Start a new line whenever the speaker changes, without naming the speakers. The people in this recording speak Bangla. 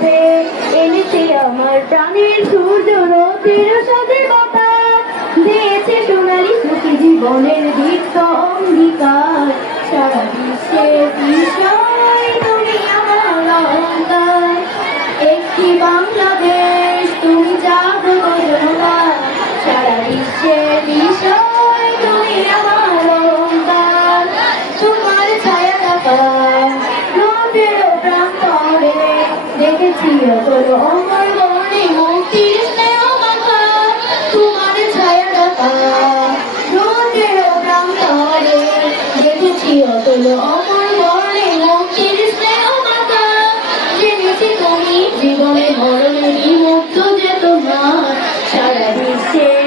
হবে। এনেছে আমার প্রাণের সূর্য রতির সদেবতা দিয়েছে সোনালি সুখী জীবনের দীপ্ত অঙ্গীকার। সারা বিশ্বের বিষয় তুমি আমার অহংকার একটি বাংলাদেশ, তুমি জাগ্রত জনতা সারা বিশ্বের বিষয় তোমার ছায়া রাখা নোটের প্রান্তরে দেখেছি চলো অমর বনে মুক্তির স্নেহ মাখা, তোমার ছায়া দেখা রোদের প্রান্তরে দেখেছি চলো অমর মুক্তির স্নেহ মাখা, জেনেছি তুমি জীবনে মরণেরই মুক্ত যে তোমার সারা বিশ্বের